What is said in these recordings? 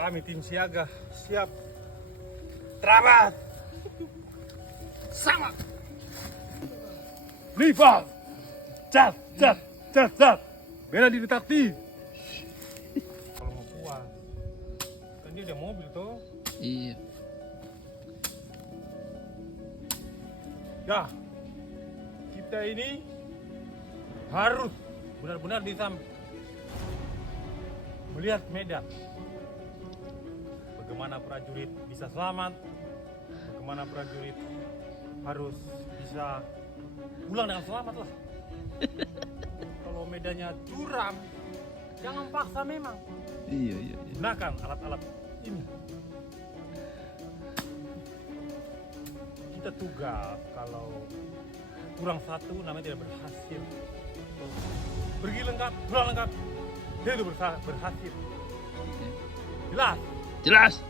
Kami tim siaga siap. Terabat. Sama. Lipat. Cat. Bela diri taktis. Kalau mau puas, kan dia ada mobil tuh. Iya. Ya, kita ini harus benar-benar bisa melihat medan. Bagaimana prajurit bisa selamat, bagaimana prajurit harus bisa pulang dengan selamat lah. Kalau medannya curam, jangan paksa memang. Iya. Gunakan alat-alat ini. Kita tugas kalau kurang satu namanya tidak berhasil. Pergi lengkap, pulang lengkap, dia itu berhasil. Jelas? Jelas.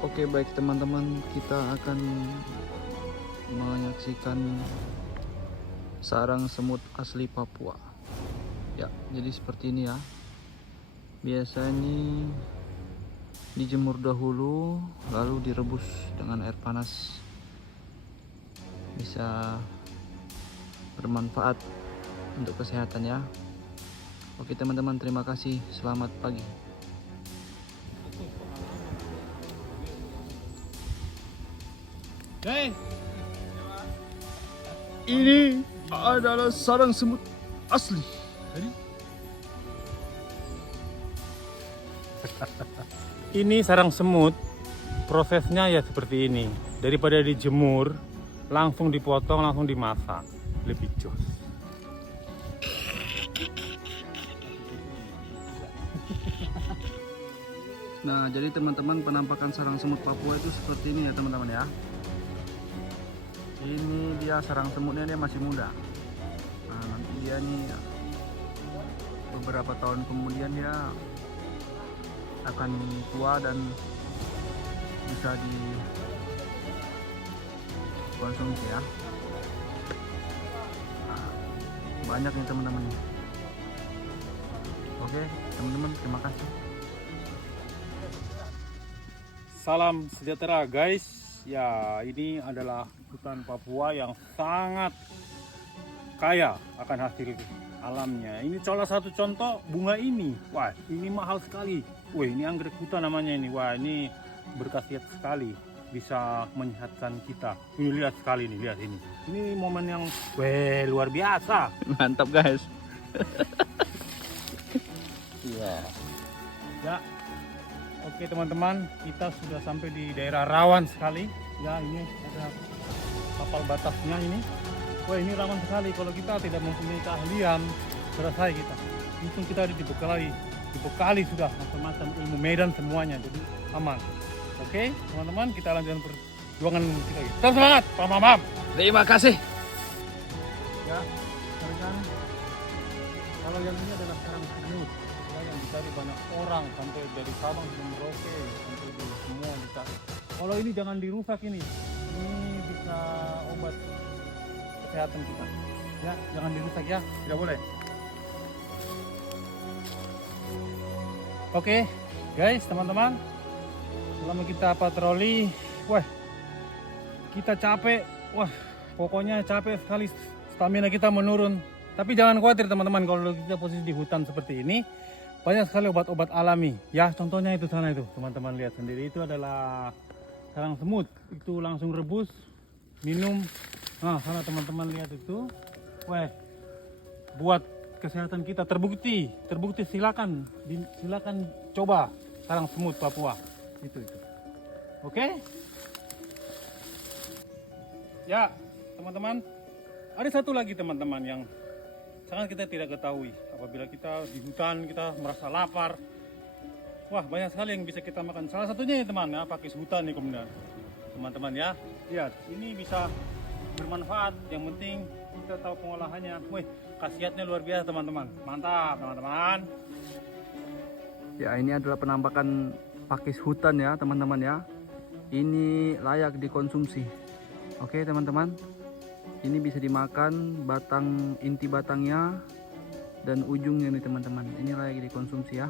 Oke, baik teman-teman, kita akan menyaksikan sarang semut asli Papua. Ya, jadi seperti ini ya. Biasanya dijemur dahulu, lalu direbus dengan air panas. Bisa bermanfaat untuk kesehatan ya. Oke teman-teman, terima kasih. Selamat pagi. Hey, Ini adalah sarang semut asli. ini sarang semut. Prosesnya ya seperti ini. Daripada dijemur, langsung dipotong, langsung dimasak. Lebih jos. Nah, jadi teman-teman, penampakan sarang semut Papua itu seperti ini ya teman-teman ya. Ini dia sarang semutnya, dia masih muda. Nah, nanti dia nih beberapa tahun kemudian dia akan tua dan bisa dikonsumsi ya. Nah, banyak nih teman-teman. Oke teman-teman, terima kasih. Salam sejahtera guys. Ya, ini adalah hutan Papua yang sangat kaya akan hasil alamnya. Ini salah satu contoh bunga ini. Wah, ini mahal sekali. Wah, ini anggrek hutan namanya ini. Wah, ini berkhasiat sekali. Bisa menyehatkan kita. Ini lihat sekali nih, lihat ini. Ini momen yang luar biasa. Mantap guys. Iya. Ya. Oke teman-teman, kita sudah sampai di daerah rawan sekali. Ya, ini ada kapal batasnya ini. Wah, ini rawan sekali. Kalau kita tidak mempunyai keahlian, selesai kita. Untung kita dibekali sudah macam-macam ilmu medan semuanya, jadi aman. Oke teman-teman, kita lanjutkan perjuangan kita lagi. Tetap semangat, pam. Terima kasih. Ya, rekan. Kalau yang ini adalah sarang semut. Yang dicari banyak orang sampai dari Sabang sampai Merauke sampai di semua dicari. Kalau ini jangan dirusak ini bisa obat kesehatan kita. Ya, jangan dirusak ya, tidak boleh. Oke, guys, teman-teman, selama kita patroli, kita capek, pokoknya capek sekali, stamina kita menurun. Tapi jangan khawatir teman-teman, kalau kita posisi di hutan seperti ini. Banyak sekali obat-obat alami. Ya, contohnya itu sana itu. Teman-teman lihat sendiri. Itu adalah sarang semut. Itu langsung rebus, minum. Nah, sana teman-teman lihat itu. Buat kesehatan kita terbukti. Silakan coba sarang semut Papua. Itu. Oke? Ya, teman-teman. Ada satu lagi teman-teman yang sangat kita tidak ketahui. Apabila kita di hutan, kita merasa lapar, banyak sekali yang bisa kita makan. Salah satunya ya teman, ya, pakis hutan nih kemudian. Teman-teman ya, lihat, ini bisa bermanfaat. Yang penting kita tahu pengolahannya. Khasiatnya luar biasa teman-teman. Mantap teman-teman. Ya, ini adalah penampakan pakis hutan ya teman-teman ya. Ini layak dikonsumsi. Oke teman-teman, ini bisa dimakan inti batangnya dan ujungnya nih teman-teman. Ini layak dikonsumsi ya.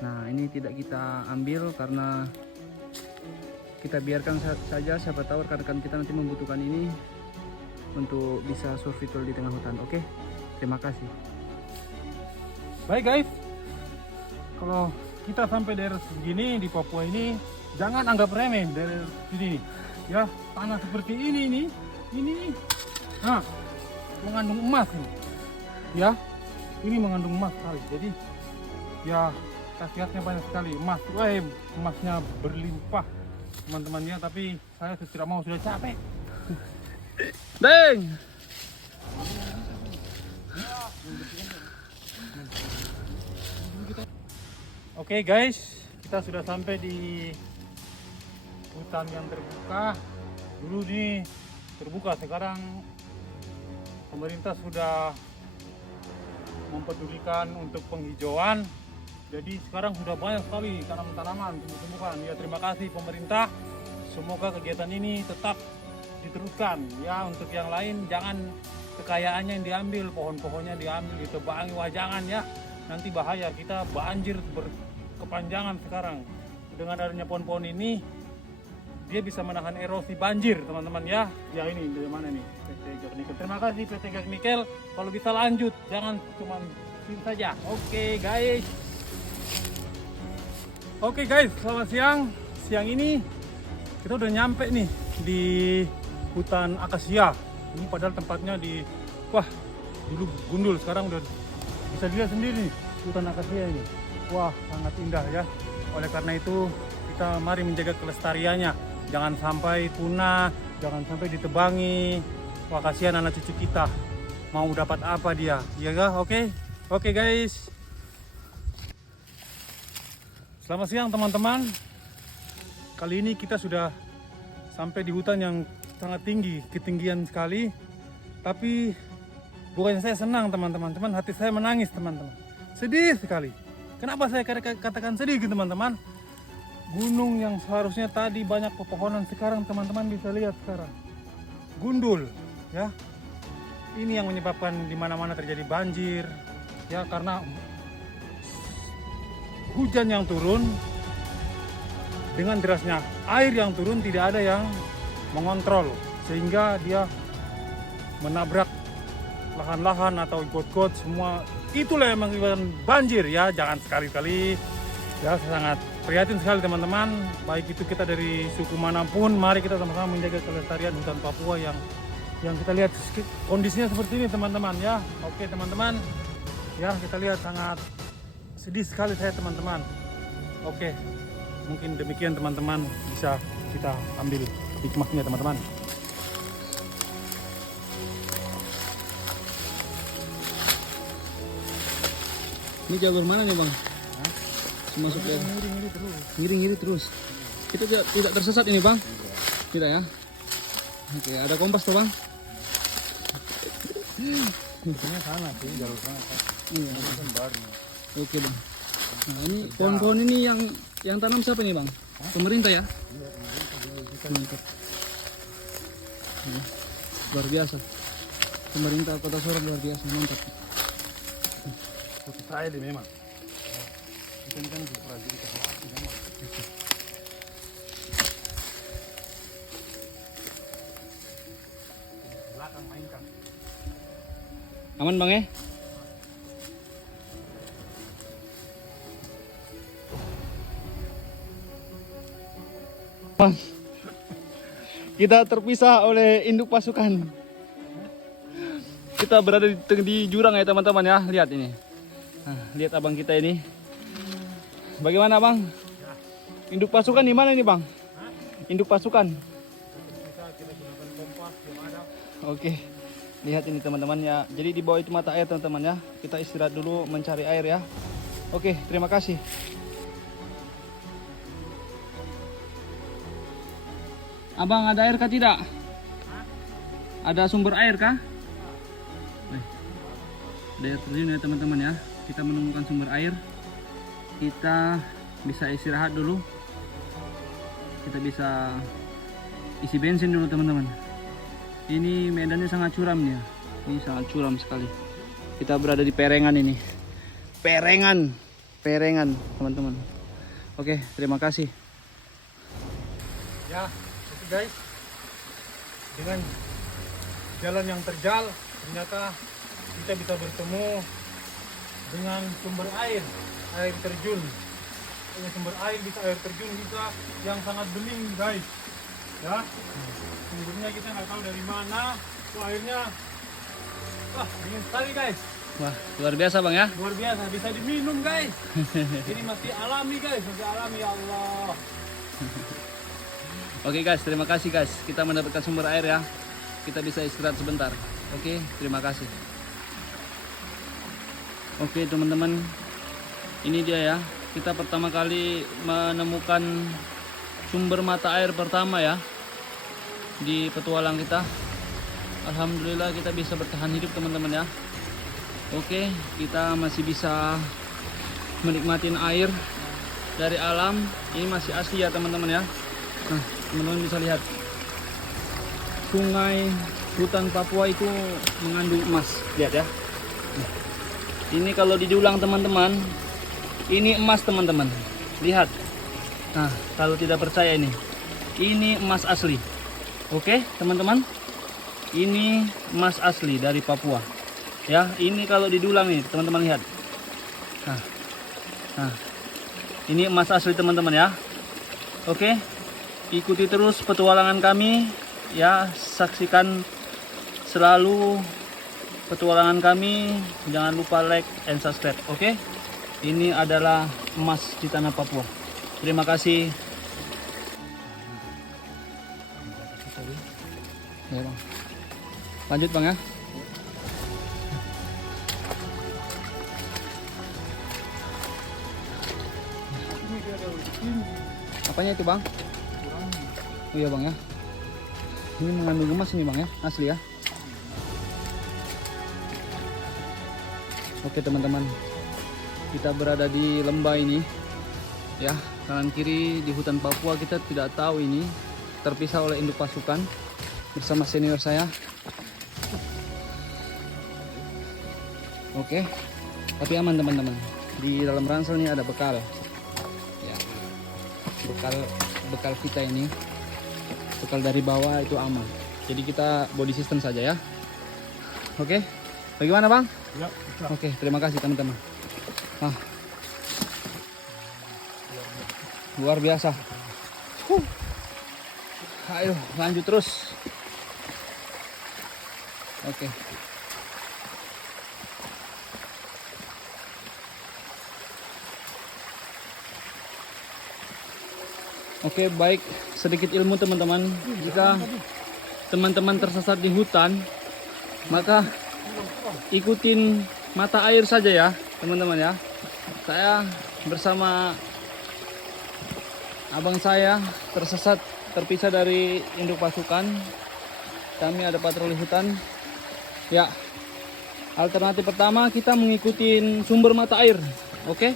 Nah, ini tidak kita ambil karena kita biarkan saja, siapa tahu rekan-rekan kita nanti membutuhkan ini untuk bisa survival di tengah hutan. Oke, terima kasih. Baik guys, kalau kita sampai daerah segini di Papua ini, jangan anggap remeh daerah sini ya. Tanah seperti ini nah, mengandung emas ini ya. Ini mengandung emas sekali, jadi ya khasiatnya banyak sekali. Emasnya berlimpah teman-temannya, tapi saya tidak mau, sudah capek. Deng. Oke guys, kita sudah sampai di hutan yang terbuka. Dulu ini terbuka, sekarang pemerintah sudah mempedulikan untuk penghijauan. Jadi sekarang sudah banyak sekali tanaman-tanaman, tumbuh-tumbuhan. Ya, terima kasih pemerintah. Semoga kegiatan ini tetap diteruskan. Ya, untuk yang lain jangan kekayaannya yang diambil, pohon-pohonnya diambil, ditebangi. Wah, jangan ya. Nanti bahaya, kita banjir berkepanjangan sekarang. Dengan adanya pohon-pohon ini, dia bisa menahan erosi banjir, teman-teman ya. Ya, ini dari mana nih? PT Gas Nikel. Terima kasih PT Gas Nikel. Kalau bisa lanjut, jangan cuma sim saja. Oke guys, selamat siang. Siang ini kita udah nyampe nih di hutan akasia. Ini padahal tempatnya dulu gundul, sekarang udah bisa dilihat sendiri nih hutan akasia ini. Wah, sangat indah ya. Oleh karena itu kita mari menjaga kelestariannya. Jangan sampai punah, jangan sampai ditebangi. Wah, kasihan anak cucu kita. Mau dapat apa dia? Iya kah? Oke guys. Selamat siang teman-teman. Kali ini kita sudah sampai di hutan yang sangat tinggi, ketinggian sekali. Tapi bukannya saya senang teman-teman, cuman hati saya menangis teman-teman. Sedih sekali. Kenapa saya katakan sedih teman-teman? Gunung yang seharusnya tadi banyak pepohonan, sekarang teman-teman bisa lihat sekarang gundul ya. Ini yang menyebabkan di mana-mana terjadi banjir ya, karena hujan yang turun dengan derasnya air yang turun, tidak ada yang mengontrol sehingga dia menabrak lahan-lahan atau got-got semua. Itulah yang menyebabkan banjir ya. Jangan sekali-kali ya, sangat prihatin sekali teman-teman. Baik itu kita dari suku manapun, mari kita sama-sama menjaga kelestarian hutan Papua yang kita lihat kondisinya seperti ini teman-teman ya. Oke teman-teman ya, kita lihat sangat sedih sekali saya teman-teman. Oke, mungkin demikian teman-teman, bisa kita ambil hikmahnya teman-teman. Ini jalur mana nih bang? Masuk ya. Ngiri terus. Kita tidak tersesat ini bang? Tidak ya? Oke, ada kompas tuh bang? Biasanya sana sih, jalur sana. Iya. Kan baru. Oke bang. Nah ini pohon-pohon ini yang tanam siapa nih bang? Pemerintah ya? Iya, Mantap. Luar biasa. Pemerintah Kota Sorong luar biasa, mantap. Foto saya deh memang. Kita ini kan prajurit evakuasi memang. Belakang mainkan. Aman bang ya? Bang, kita terpisah oleh induk pasukan. Kita berada di jurang ya teman-teman ya. Lihat ini. Nah, lihat abang kita ini. Bagaimana bang? Induk pasukan di mana nih bang? Induk pasukan. Oke. Lihat ini teman-teman ya. Jadi di bawah itu mata air teman-teman ya. Kita istirahat dulu mencari air ya. Oke, terima kasih. Abang ada air kah tidak? Ada sumber air kah? Ada air terjun ya teman-teman ya. Kita menemukan sumber air. kita bisa istirahat dulu. Kita bisa isi bensin dulu teman-teman. Ini medannya sangat curam nih. Ini sangat curam sekali. Kita berada di perengan ini. Perengan teman-teman. Oke, terima kasih. Ya, oke guys. Dengan jalan yang terjal, ternyata kita bisa bertemu dengan sumber air terjun. Dengan sumber air bisa air terjun bisa yang sangat bening guys. Ya, sumbernya kita nggak tahu dari mana. Airnya, dingin sekali guys. Wah, luar biasa bang ya. Luar biasa, bisa diminum guys. Ini masih alami guys, masih alami, ya Allah. Oke guys, terima kasih guys. Kita mendapatkan sumber air ya. Kita bisa istirahat sebentar. Oke, terima kasih. Oke teman-teman, ini dia ya. Kita pertama kali menemukan sumber mata air pertama ya di petualang kita. Alhamdulillah kita bisa bertahan hidup teman-teman ya. Oke, kita masih bisa menikmati air dari alam. Ini masih asli ya teman-teman ya. Nah, teman-teman bisa lihat sungai hutan Papua itu mengandung emas. Lihat ya. Nah, ini kalau didulang teman-teman, ini emas teman-teman. Lihat. Nah, kalau tidak percaya ini emas asli. Oke teman-teman, ini emas asli dari Papua. Ya, ini kalau didulang nih teman-teman lihat. Nah, ini emas asli teman-teman ya. Oke, ikuti terus petualangan kami ya, saksikan selalu petualangan kami. Jangan lupa like and subscribe. Oke, ini adalah emas di tanah Papua. Terima kasih. Ya, bang. Lanjut bang ya. Apanya itu bang? Oh iya bang ya. Ini mengandung emas ini bang ya, asli ya. Oke teman-teman, kita berada di lembah ini ya, kanan kiri di hutan Papua. Kita tidak tahu ini, terpisah oleh induk pasukan bersama senior saya. Oke, tapi aman teman-teman. Di dalam ransel ini ada bekal ya, bekal kita ini, bekal dari bawah itu aman. Jadi kita body system saja ya. Oke, bagaimana bang? Ya, oke, terima kasih teman-teman. Luar biasa. Ayo lanjut terus. Oke. Oke, baik, sedikit ilmu teman-teman. Jika teman-teman tersesat di hutan, maka ikutin mata air saja ya teman-teman ya. Saya bersama abang saya tersesat, terpisah dari induk pasukan. Kami ada patroli hutan ya. Alternatif pertama kita mengikuti sumber mata air. Oke.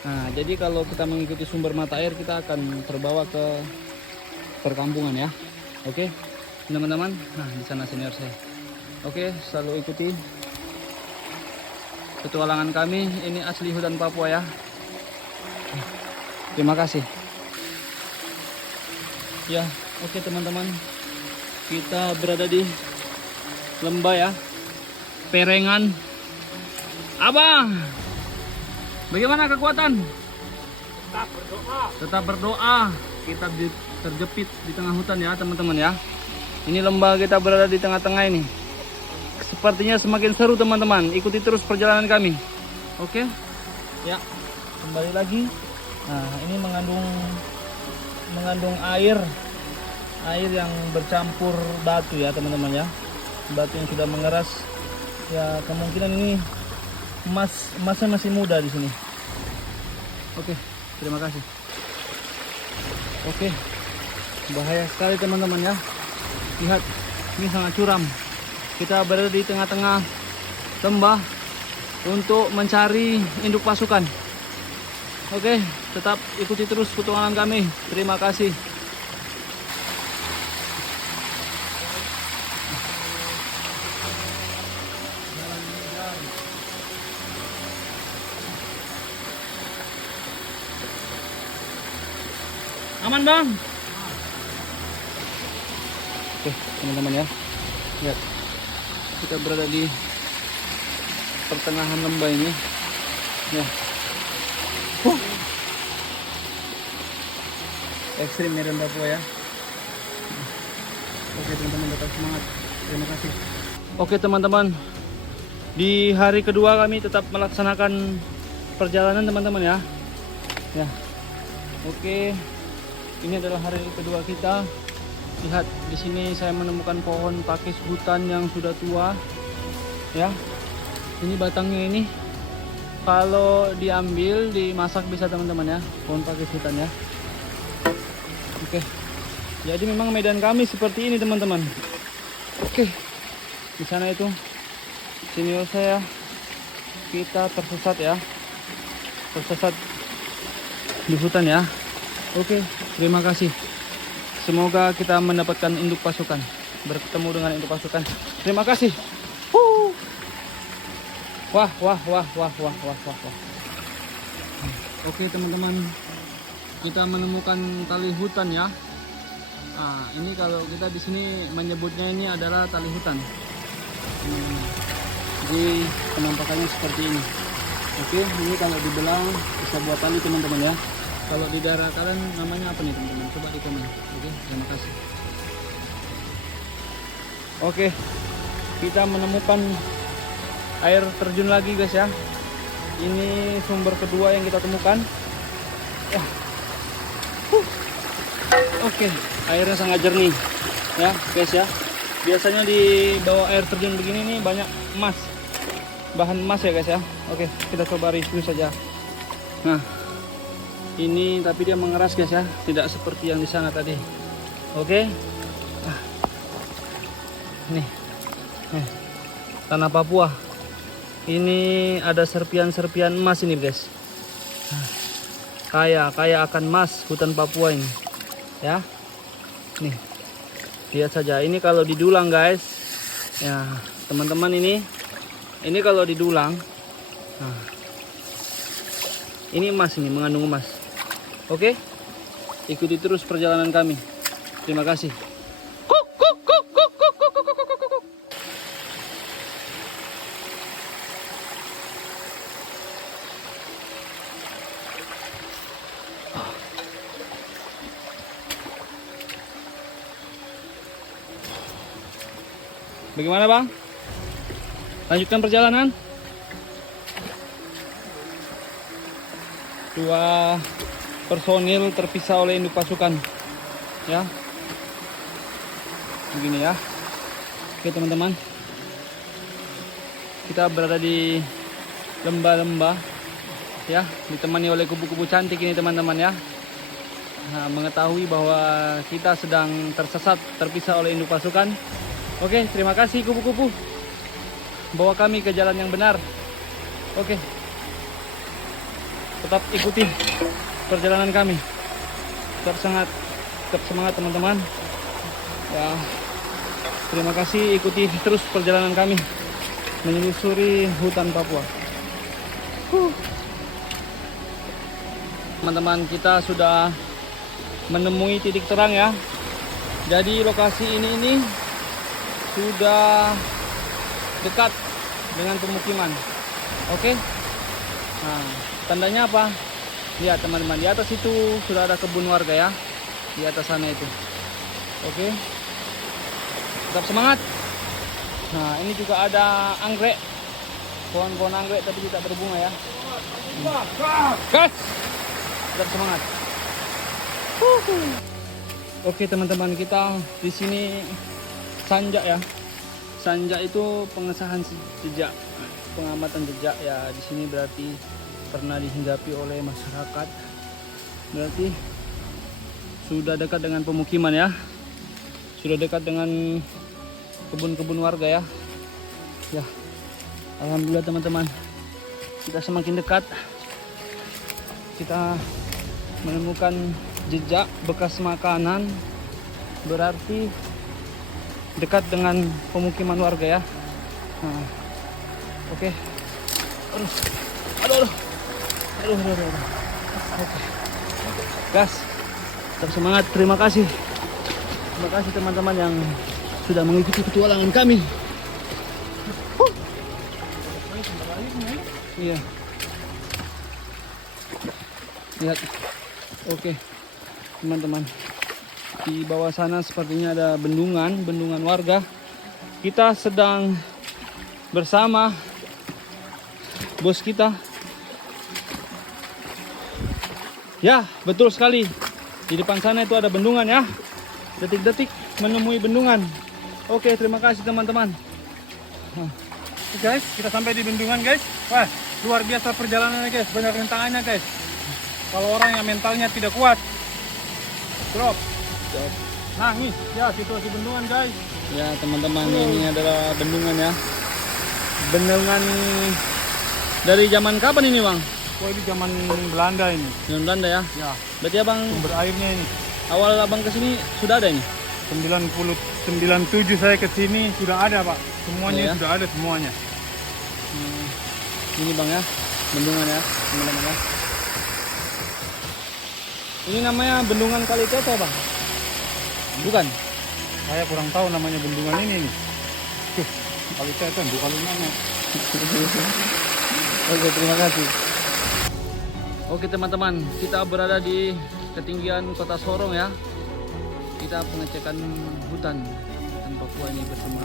Nah, jadi kalau kita mengikuti sumber mata air, kita akan terbawa ke perkampungan ya. Oke, teman-teman. Nah, di sana senior saya. Oke, selalu ikuti petualangan kami. Ini asli hutan Papua ya. Terima kasih. Ya, oke teman-teman. Kita berada di lembah ya. Perengan. Abang, bagaimana kekuatan? Tetap berdoa. Kita terjepit di tengah hutan ya teman-teman ya. Ini lembah, kita berada di tengah-tengah ini. Sepertinya semakin seru teman-teman. Ikuti terus perjalanan kami. Oke. Ya, kembali lagi. Nah, ini mengandung air yang bercampur batu ya teman-teman ya. Batu yang sudah mengeras. Ya, kemungkinan ini emasnya masih muda di sini. Oke, terima kasih. Oke, bahaya sekali teman-teman ya. Lihat, ini sangat curam. Kita berada di tengah-tengah lembah untuk mencari induk pasukan. Oke, tetap ikuti terus petualangan kami. Terima kasih. Aman bang. Oke teman-teman ya, lihat kita berada di pertengahan lembah ini ya. Ekstrim medan Papua ya. Oke teman-teman, tetap semangat. Terima kasih. Oke teman-teman, di hari kedua kami tetap melaksanakan perjalanan teman-teman ya. Ya. Oke. Ini adalah hari kedua kita. Lihat di sini saya menemukan pohon pakis hutan yang sudah tua. Ya. Ini batangnya ini kalau diambil dimasak bisa teman-teman ya. Pohon pakis hutan ya. Oke. Jadi memang medan kami seperti ini teman-teman. Oke. Di sana itu senior saya, kita tersesat ya. Tersesat di hutan ya. Oke, terima kasih. Semoga kita mendapatkan induk pasukan, bertemu dengan induk pasukan. Terima kasih. Wah. Oke teman-teman, kita menemukan tali hutan ya. Nah, ini kalau kita di sini menyebutnya ini adalah tali hutan. Jadi penampakannya seperti ini. Oke, ini kalau dibelang bisa buat tali teman-teman ya. Kalau di daerah kalian namanya apa nih teman-teman? Coba di komen. Oke, terima kasih. Oke, kita menemukan air terjun lagi guys ya. Ini sumber kedua yang kita temukan. Ya. Oke, airnya sangat jernih ya guys ya. Biasanya di bawah air terjun begini nih banyak emas, bahan emas ya guys ya. Oke, kita coba review saja. Nah, ini tapi dia mengeras guys ya, tidak seperti yang di sana tadi. Oke. Nih. Tanah Papua. Ini ada serpian-serpian emas ini guys. Kaya akan emas hutan Papua ini. Ya. Nih. Lihat saja, ini kalau didulang guys. Ya, teman-teman ini kalau didulang. Nah. Ini emas, ini mengandung emas. Oke, ikuti terus perjalanan kami. Terima kasih. Bagaimana bang? Lanjutkan perjalanan. Dua personil terpisah oleh induk pasukan ya, begini ya. Oke teman-teman, kita berada di lembah-lembah ya, ditemani oleh kubu-kubu cantik ini teman-teman ya. Nah, mengetahui bahwa kita sedang tersesat, terpisah oleh induk pasukan. Oke, terima kasih kubu-kubu, bawa kami ke jalan yang benar. Oke, tetap ikuti perjalanan kami. Tetap semangat teman-teman ya. Terima kasih, ikuti terus perjalanan kami menelusuri hutan Papua. Teman-teman, kita sudah menemui titik terang ya. Jadi lokasi ini sudah dekat dengan pemukiman. Oke. Nah, tandanya apa? Lihat teman-teman, di atas itu sudah ada kebun warga ya. Di atas sana itu. Oke. Tetap semangat. Nah, ini juga ada anggrek. Pohon-pohon anggrek tapi tidak berbunga ya. Gas. Tetap semangat. Oke teman-teman, kita di sini sanjak ya. Sanjak itu pengesahan jejak, pengamatan jejak ya. Di sini berarti pernah dihinggapi oleh masyarakat, berarti sudah dekat dengan pemukiman ya, sudah dekat dengan kebun-kebun warga ya. Ya, alhamdulillah teman-teman, kita semakin dekat. kita menemukan jejak bekas makanan, berarti dekat dengan pemukiman warga ya. Nah, oke. Aduh. Oke. Gas. Tetap semangat. Terima kasih teman-teman yang sudah mengikuti petualangan kami. Iya. Lihat. Oke. Teman-teman. Di bawah sana sepertinya ada bendungan warga. Kita sedang bersama bos kita. Ya, betul sekali. Di depan sana itu ada bendungan ya. Detik-detik menemui bendungan. Oke, terima kasih teman-teman. Guys, kita sampai di bendungan guys. Wah, luar biasa perjalanannya guys. Banyak rintangannya guys. Kalau orang yang mentalnya tidak kuat, drop. Nah, nih, ya situasi bendungan guys. Ya teman-teman, ini adalah bendungan ya. Bendungan dari zaman kapan ini bang? Wah, ini zaman Belanda ini. Zaman Belanda ya? Ya, Berarti abang sumber airnya ini. awal abang kesini sudah ada ini? 97 saya ke sini sudah ada pak. Semuanya Ya. sudah ada semuanya. Ini bang ya, bendungan ya teman-teman ya. Ini namanya bendungan Kaliteto bang? Bukan? Saya kurang tahu namanya bendungan ini nih. Tuh, kali teton, bukan mana. Oke, terima kasih. Oke teman-teman, kita berada di ketinggian kota Sorong ya. Kita pengecekan hutan Papua ini bersama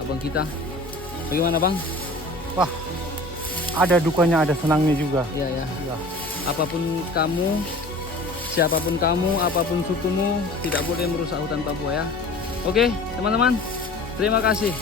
abang kita. Bagaimana bang? Wah, ada dukanya, ada senangnya juga. Iya ya. Ya. Apapun kamu, siapapun kamu, apapun sukumu, tidak boleh merusak hutan Papua ya. Oke teman-teman, terima kasih.